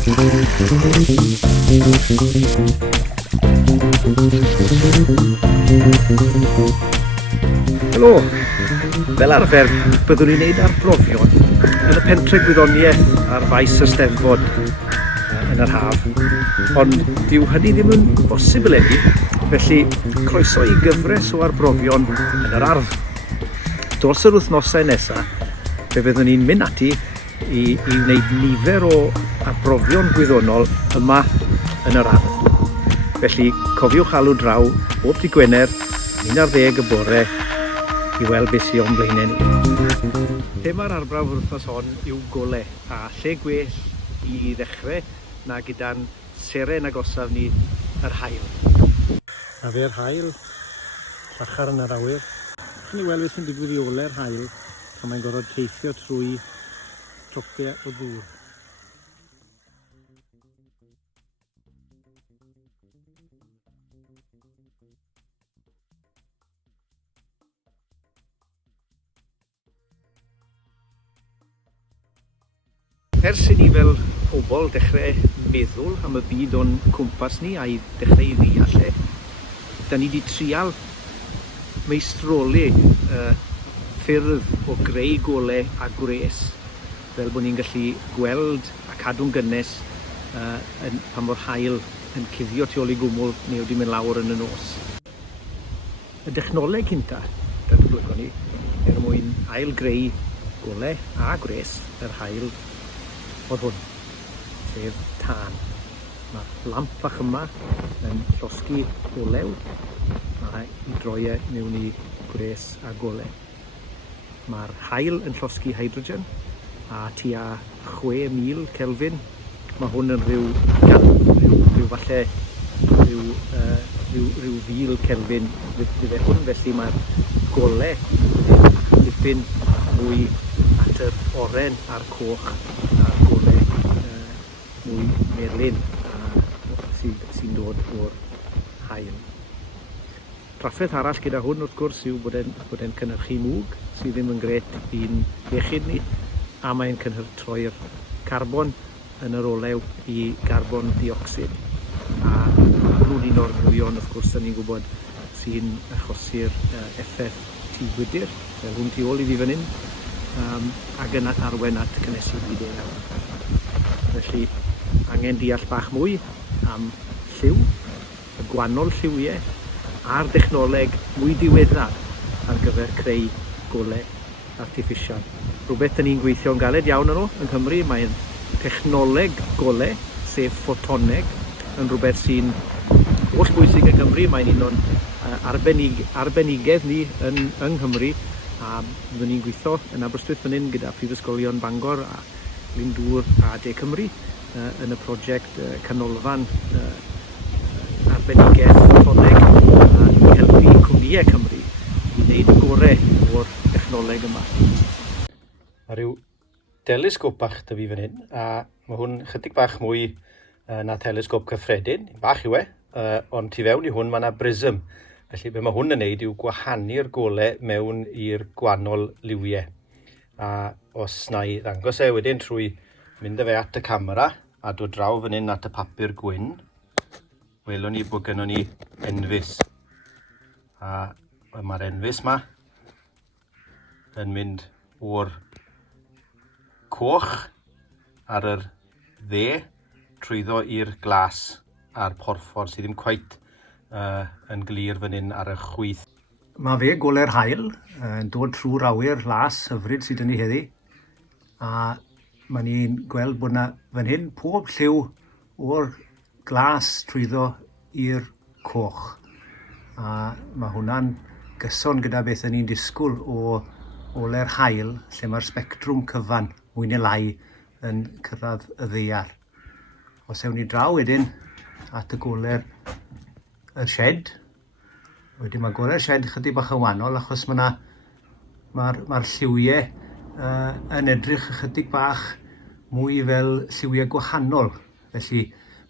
Helo, fel arfer byddwn ni'n neud arbrofion yn y pentref gwyddoniaeth ar faes y Steddfod yn yr haf, ond dyw hynny ddim yn bosibl heddi, felly croeso i gyfres o arbrofion yn yr ardd. Dros yr wythnosau nesaf, fe byddwn ni'n mynd ati i wneud nifer o arbrofion gwyddonol yma yn yr ardd. Felly cofiwch alw draw bob dydd Gwener 11 y bore i weld beth sy'n o'n blaenau ni. Thema'r arbrawf wythnos hon yw golau, a lle gwell i ddechrau na gyda'n seren agosaf ni, yr haul. A fe'r haul, llachar yn yr awyr. Ni weld beth sy'n digwydd i ole'r haul, pan mae'n gorfod teithio trwy dropau o ddŵr. Ers i ni fel pobl dechrau meddwl am y byd o'n cwmpas ni a'i dechrau i ddeall, da ni wedi trial meistroli ffyrdd o greu golau a gwres, fel bod ni'n gallu gweld a cadw'n gynnes pan mor haul yn cuddio tu ôl i gwmwl neu wedi mynd lawr yn y nos. Y dechnoleg cynta datblygon ni mwyn ail greu golau a gwres yr haul oedd hwn, sef tân. Mae'r lamp fach yma yn llosgi olew a i droi mewn i gwres a golau. Mae'r haul yn llosgi hydrogen a tua 6,000 Kelvin. Mae hwn yn rhyw 1,000 Kelvin fydd hwn, felly mae'r golau yn dipyn mwy at yr oren a'r coch a'r golau mwy merlyn sy'n dod o'r haul. Trafferth arall gyda hwn wrth gwrs yw bod e'n cynhyrchu mwg sydd ddim yn gret i'n iechyd ni, a mae'n troi'r carbon yn yr olew i carbon dioxid, a hwnnw'n un o'r nwylion wrth gwrs ni'n gwybod sy'n achosi'r effaith tŷ gwydyr, fel hwn tu ôl i fi fan hyn, ac yn arwen at cynhesu byd eang. Felly angen deall bach mwy am lliw, y gwannol lliwiau a'r dechnoleg mwy diweddar ar gyfer creu golau artiffisial. Rhywbeth dyn ni'n gweithio'n galed iawn yno yng Nghymru, mae'n technoleg golau, sef ffotoneg, yn rhywbeth sy'n holl bwysig yng Nghymru. Mae'n un o'n arbenigedd ni yng Nghymru, a byddwn ni'n gweithio yn Aberystwyth fan hyn gyda Prifysgolion Bangor a Glyndŵr a De Cymru yn y prosiect canolfan arbenigedd ffotoneg i helpu cwmnïau Cymru i wneud y gorau o'r dechnoleg yma. Mae rhyw telesgop bach dy fi fan hyn, a mae hwn chydig bach mwy na telesgop cyffredin, bach yw ond tu fewn i hwn mae yna brism. Felly be mae hwn yn neud yw gwahanu'r golau mewn i'r gwannol liwiau. A os na i ddangos wedyn trwy mynd â fe at y camera a dod draw fan hyn at y papur gwyn, welwn ni bod gynnon ni enfys. A mae'r enfys yma yn mynd o'r coch ar yr dde trwyddo i'r glas a'r porffor sydd ddim cweit yn glir fan hyn ar y chwith. Mae fe golau'r haul yn dod trwy'r awyr las hyfryd sydd yn ei heddi, a mae ni'n gweld bod yna fan hyn pob lliw o'r glas trwyddo i'r coch. A mae hwnna'n gyson gyda beth ni'n disgwyl o ole'r haul, lle mae'r spectrwm cyfan mwy neu lai yn cyrraedd y ddaear. Os ewn ni draw wedyn at y golau'r shed, wedyn mae golau'r shed chydig bach yn wahanol, achos mae'r lliwiau yn edrych chydig bach mwy fel lliwiau gwahanol. Felly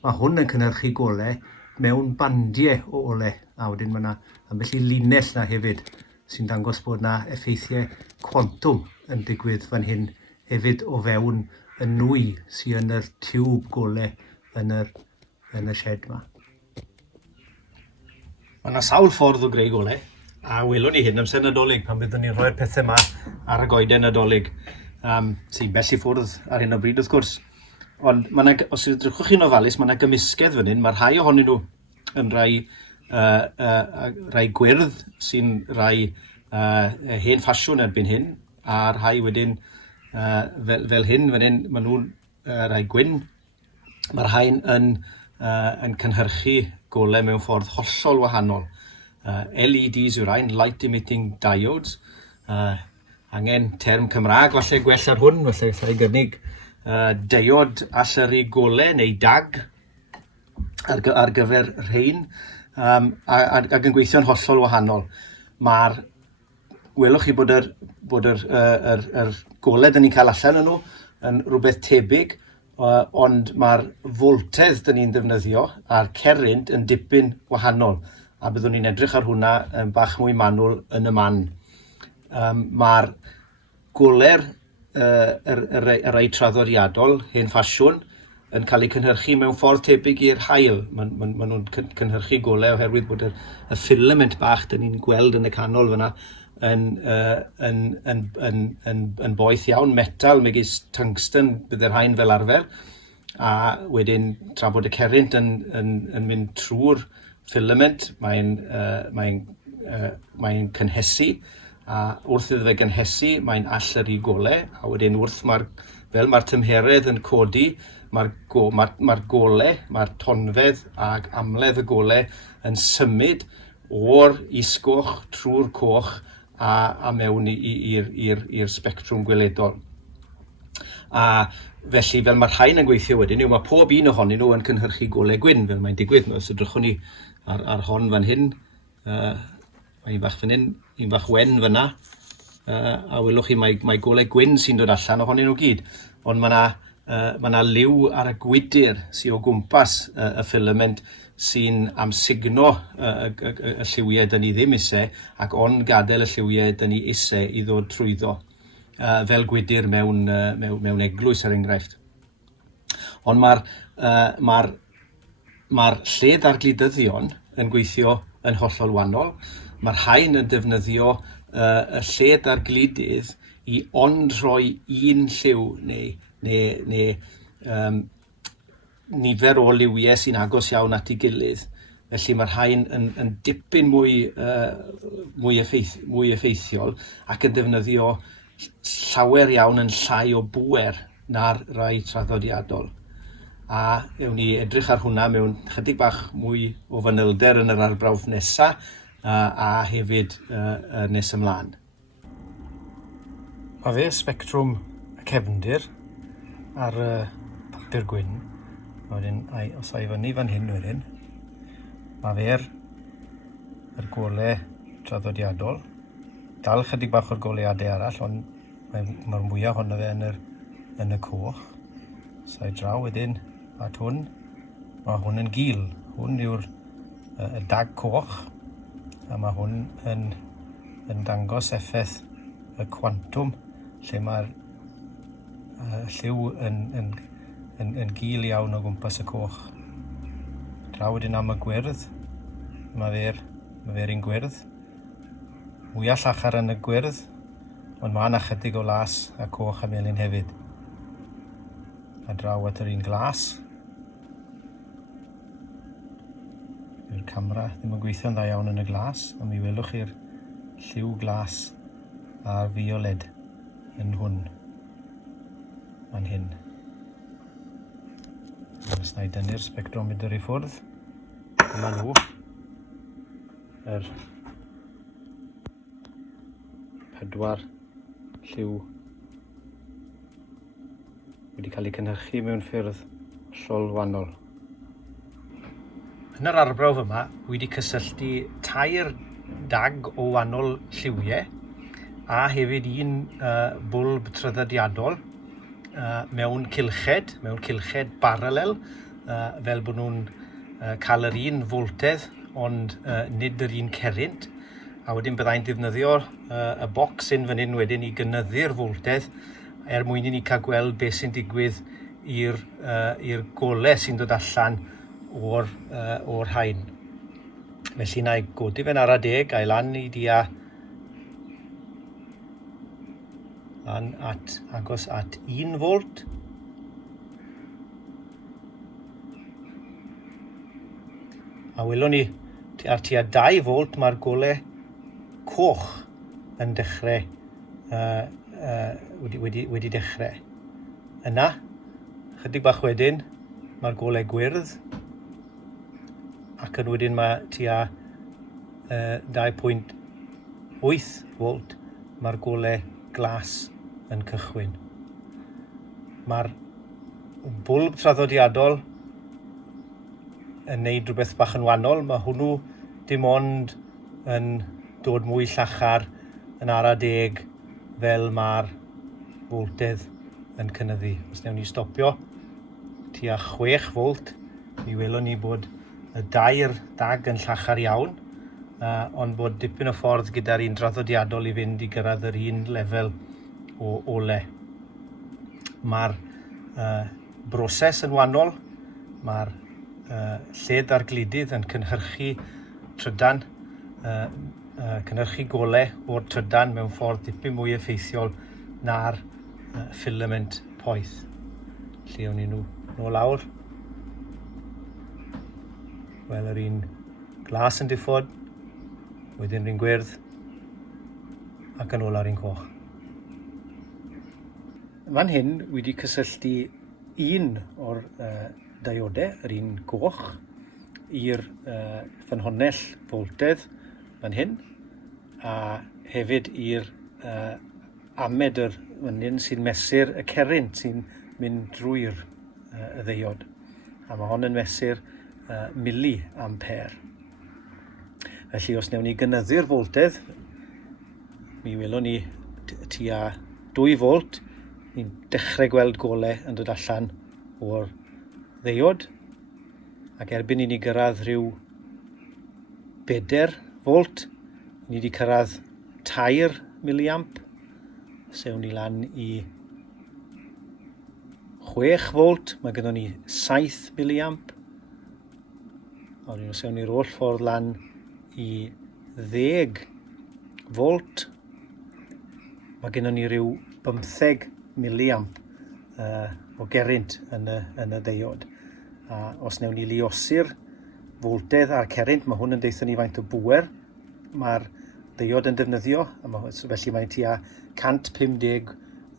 mae hwn yn cynhyrchu golau mewn bandiau o ole, a wedyn mae yna ambell i linell na hefyd sy'n dangos bod yna effeithiau cwantwm yn digwydd fan hyn hefyd o fewn nwy sydd yn yr tiwb golau yn y shed yma. Mae yna sawl ffordd o greu golau, a welwn ni hyn amser Nadolig pan byddwn ni'n rhoi'r pethau yma ar y goeden Nadolig, sy'n bell i ffwrdd ar hyn o bryd wrth gwrs. Ond os ydych chi'n ofalus, mae yna gymysgedd fan hyn, mae rhai ohonyn nhw yn rai gwyrdd sy'n rai hen ffasiwn erbyn hyn, a rhai wedyn fel hyn, fan hyn, maen nhw'n rai gwyn. Mae rhain yn cynhyrchu golau mewn ffordd hollol wahanol. LEDs yw'r rhain, Light Emitting Diodes. Angen term Cymraeg falle gwell ar hwn, falle llai gynnig diod allyru golau neu DAG ar gyfer rhain, ac yn gweithio'n hollol wahanol. Welwch chi bod yr golau dyn ni'n cael allan yn nhw yn rhywbeth tebyg, ond mae'r voltedd dyn ni'n ddefnyddio a'r cerrynt yn dipyn wahanol, a byddwn ni'n edrych ar hwnna yn bach mwy manwl yn y man. Mae'r goler y rai traddodiadol, hen ffasiwn, yn cael eu cynhyrchu mewn ffordd tebyg i'r haul. Maen nhw'n cynhyrchu golau oherwydd bod y filament bach dyn ni'n gweld yn y canol fyna yn boeth iawn, metal megis tungsten byddai'r rhain fel arfer, a wedyn tra bod y cerrynt yn mynd trwy'r filament, mae'n cynhesu, a wrth iddo fe gynhesu, mae'n allyru golau, a wedyn fel mae'r tymheredd yn codi, mae'r golau, mae'r tonfedd ag amledd y golau yn symud o'r isgoch trwy'r coch a mewn i'r spectrwm gweledol. A felly, fel mae'r rhain yn gweithio wedyn, mae pob un ohonyn nhw yn cynhyrchu golau gwyn, fel mae'n digwydd. Os ydrychwn ni ar hon fan hyn, mae un bach fan hyn, un bach wen fyna, a welwch chi mae golau gwyn sy'n dod allan ohonyn nhw gyd. Ond mae yna liw ar y gwydyr sy'n o gwmpas y filament sy'n amsugno y lliwiau dyn ni ddim isau, ac on gadael y lliwiau dyn ni isau i ddod trwyddo, fel gwydyr mewn eglwys er enghraifft. Ond mae'r lled argludyddion yn gweithio yn hollol wahanol. Mae'r rhain yn defnyddio y lled argludydd i rhoi un lliw neu nifer o liwiau sy'n agos iawn at ei gilydd. Felly mae'r rhain yn dipyn mwy effeithiol ac yn defnyddio llawer iawn yn llai o bwer na'r rai traddodiadol. A ewn ni edrych ar hwnna mewn chydig bach mwy o fanylder yn yr arbrawf nesaf, a hefyd nes ymlaen. Mae fe spectrwm y cefndir ar papur gwyn. Wedyn, os ai fyny fan hyn wedyn, mae fe'r golau traddodiadol. Dal chydig bach o'r goleuadau arall, ond mae'r mwyaf ohono fe yn y coch. Os ai draw wedyn at hwn, mae hwn yn gul. Hwn yw'r dag coch, a mae hwn yn dangos effaith y cwantwm, lle mae'r lliw yn gul iawn o gwmpas y coch. Draw wedyn am y gwyrdd, mae fe'r un gwyrdd. Mwyaf llachar yn y gwyrdd, ond mae yna chydig o las a coch a melyn hefyd. A draw at yr un glas. Yw'r camera ddim yn gweithio'n dda iawn yn y glas, ond mi welwch chi'r lliw glas a'r fioled yn hwn, fan hyn. Os na i dynnu'r spectrometer i ffwrdd, yma nhw, yr 4 lliw wedi cael eu cynhyrchu mewn ffyrdd hollol wahanol. Yn yr arbrawf yma, wedi cysylltu 2 dag o wahanol lliwiau, a hefyd un bwlb traddodiadol mewn cilched baralel, fel bod nhw'n cael yr un voltedd, ond nid yr un cerrynt. A wedyn byddai'n defnyddio y bocs fan hyn wedyn i gynyddu'r voltedd mwyn i ni cael gweld beth sy'n digwydd i'r golau sy'n dod allan o'r rhain. Felly na i godi fe'n ara 10 a'i lan i dia agos at 1 volt. A welwn ni ar tua 2 volt mae'r golau coch yn dechrau wedi dechrau. Yna, chydig bach wedyn, mae'r golau gwyrdd ac yn wedyn mae tua 2.8 volt mae'r golau glas yn cychwyn. Mae'r bwlb traddodiadol yn neud rhywbeth bach yn wannol. Mae hwnnw dim ond yn dod mwy llachar yn ara 10 fel mae'r voltedd yn cynyddu. Os newn ni stopio tua 6 volt, mi welwn ni bod y dair dag yn llachar iawn, ond bod dipyn o ffordd gyda'r un draddodiadol i fynd i gyrraedd yr un lefel o ole. Mae'r broses yn wannol, mae'r lled a'r glidydd yn cynhyrchu trydan, cynhyrchu golau o'r trydan mewn ffordd dipyn mwy effeithiol na'r filament poeth. Felly o'n nhw nôl lawr. Wel, yr un glas yn diffod, wedyn yr un gwyrdd, ac yn ôl ar un coch. Fan hyn wedi cysylltu un o'r diodau, yr un goch, i'r ffynhonnell voltedd fan hyn, a hefyd i'r amedr fan hyn sy'n mesur y cerrynt sy'n mynd drwy'r y ddeiod. A mae hon yn mesur milliampere. Felly os newn ni gynyddu'r voltedd, mi welwn ni tua 2 volt, ni'n dechrau gweld golau yn dod allan o'r ddeiod, ac erbyn i ni gyrraedd rhyw 4 volt, ni wedi cyrraedd 2 milliamp, sewn ni lan i 6 volt, mae gyda ni 7 milliamp, a sewn ni'r holl ffordd lan i 10 volt, mae gyda ni rhyw 15 milliamp o gerrynt yn y ddeiod. A os newn ni luosi'r voltedd a'r cerrynt, mae hwn yn deithio ni faint o bwer mae'r ddeiod yn defnyddio, felly mae'n tua 150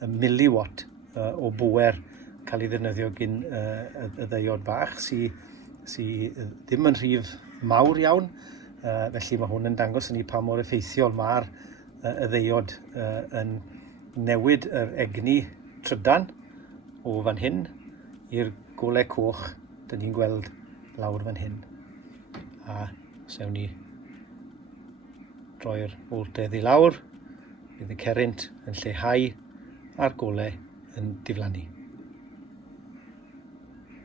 milliwatt o bwer cael ei ddefnyddio gyn y ddeiod bach sydd ddim yn rhif mawr iawn, felly mae hwn yn dangos i ni pa mor effeithiol mae'r y ddeiod yn newid yr egni trydan o fan hyn i'r golau coch dyn ni'n gweld lawr fan hyn. A sewn ni droi'r voltedd i lawr, bydd y cerrynt yn lleihau a'r golau yn diflannu.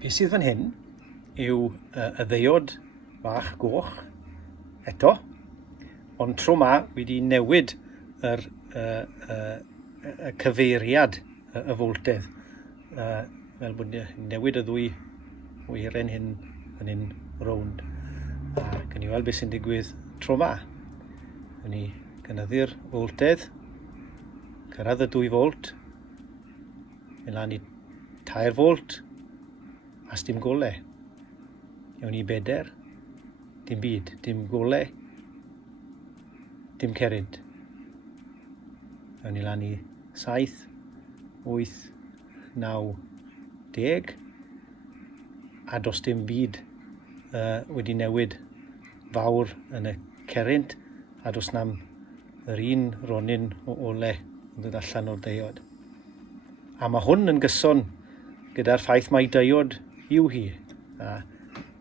Be sydd fan hyn yw y ddeiod bach goch eto, ond tro ma wedi newid y cyfeiriad y voltedd. Fel bod newid y ddwy weiren hyn yn un rownd. A gan ni weld beth sy'n digwydd tro ma. Gan ni gynyddu'r voltedd, cyrraedd y 2 volt, mynd lan i 3 volt, a dim golau. Ewn ni 4, dim byd, dim golau, dim cerrynt. Ewn ni lan i 7, 8, 9, 10, a does dim byd wedi newid fawr yn y cerrynt, a does nam yr un ronyn o ole yn dod allan o'r ddeiod. A mae hwn yn gyson gyda'r ffaith mae diod yw hi.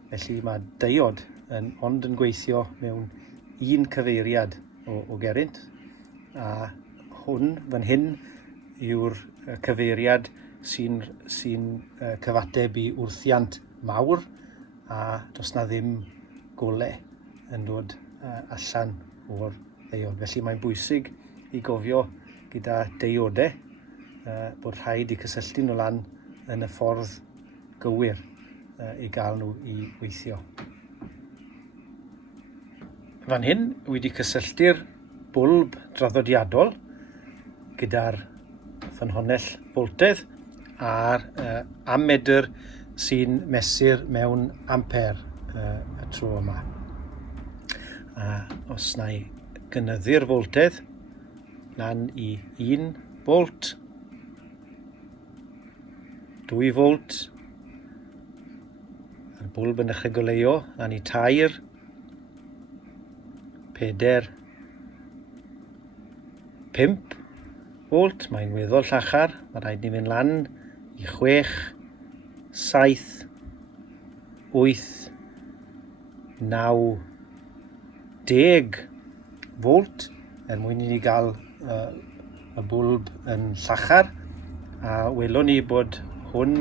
Felly mae diod ond yn gweithio mewn un cyfeiriad o gerrynt, a hwn fan hyn yw'r cyfeiriad sy'n cyfateb i wrthiant mawr, a does na ddim golau yn dod allan o'r ddeiod. Felly mae'n bwysig i gofio gyda diodau bod rhaid i cysylltu nhw lan yn y ffordd gywir i gael nhw i weithio. Fan hyn, wedi cysylltu'r bwlb draddodiadol gyda'r ffynhonnell boltedd a'r ammedr sy'n mesur mewn amper y tro yma. A os na i gynyddu'r voltedd lan i 1 volt, 2 volt, y bwlb yn dechrau goleuo lan i 3, 4, 5 volt, mae'n weddol llachar, mae rhaid ni fynd lan i 6, 7, 8, 9, 10 volt mwyn i ni gael y bwlb yn llachar, a welwn ni bod hwn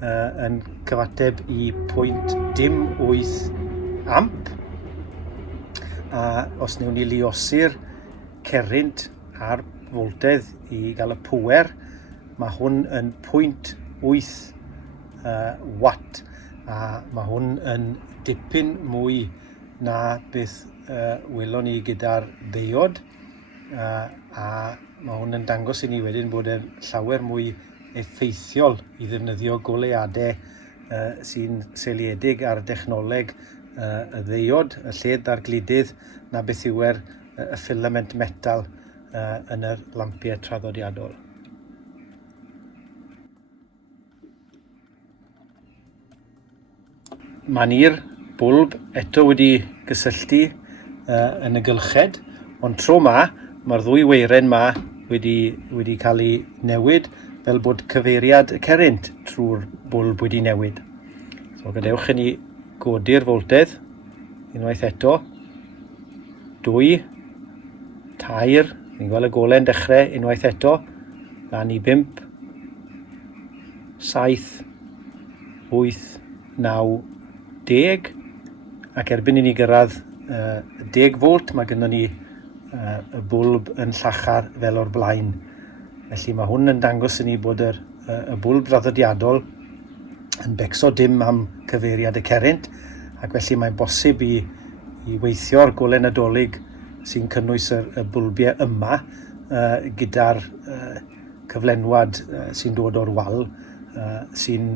yn cyfateb i 0.08 amp, a os newn ni luosu'r cerrynt a'r voltedd i gael y pŵer, mae hwn yn 0.8 watt, a mae hwn yn dipyn mwy na beth welon ni gyda'r ddiod, a mae hwn yn dangos i ni wedyn bod e'n llawer mwy effeithiol i ddefnyddio goleuadau sy'n seiliedig ar dechnoleg y ddiod, y lled a'r glidydd, na beth yw'r filament metal yn yr lampiau traddodiadol. Mae ni'r bwlb eto wedi gysylltu yn y gylched, ond tro mae'r ddwy weiren wedi cael ei newid fel bod cyfeiriad y cerrynt trwy'r bwlb wedi newid. So gadewch i ni godi'r voltedd unwaith eto, 2, 3, ni'n gweld y gole'n dechrau unwaith eto, lan i 5, 7, 8, 9, 10, ac erbyn i ni gyrraedd 10 volt, mae gynnon ni y bwlb yn llachar fel o'r blaen. Felly mae hwn yn dangos i ni bod y bwlb draddodiadol yn becso dim am cyfeiriad y cerrynt, ac felly mae'n bosib i weithio'r golau nadolig sy'n cynnwys y bwlbiau yma gyda'r cyflenwad sy'n dod o'r wal, sy'n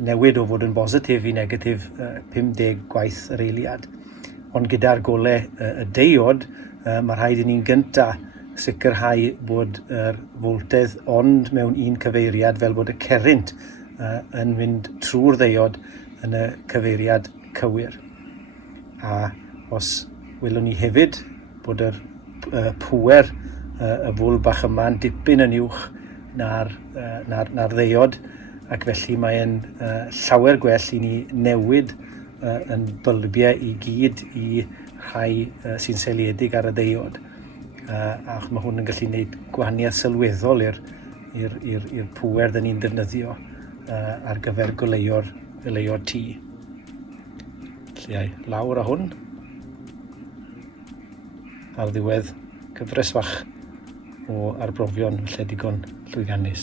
newid o fod yn bositif i negatif 50 gwaith yr eiliad. Ond gyda'r golau y deiod, mae rhaid i ni'n gyntaf sicrhau bod yr voltedd ond mewn un cyfeiriad fel bod y cerrynt yn mynd trwy'r ddiod yn y cyfeiriad cywir. A os welwn ni hefyd bod yr pŵer y bwlb bach yma'n dipyn yn uwch na'r ddiod, ac felly mae'n llawer gwell i ni newid yn bylbiau i gyd i rhai sy'n seiliedig ar y ddiod. Ac mae hwn yn gallu gwneud gwahaniaeth sylweddol i'r pŵer dyn ni'n defnyddio ar gyfer goleuo'r tŷ. Felly lawr â hwn, ar ddiwedd cyfres fach o arbrofion lledigon llwyddiannus.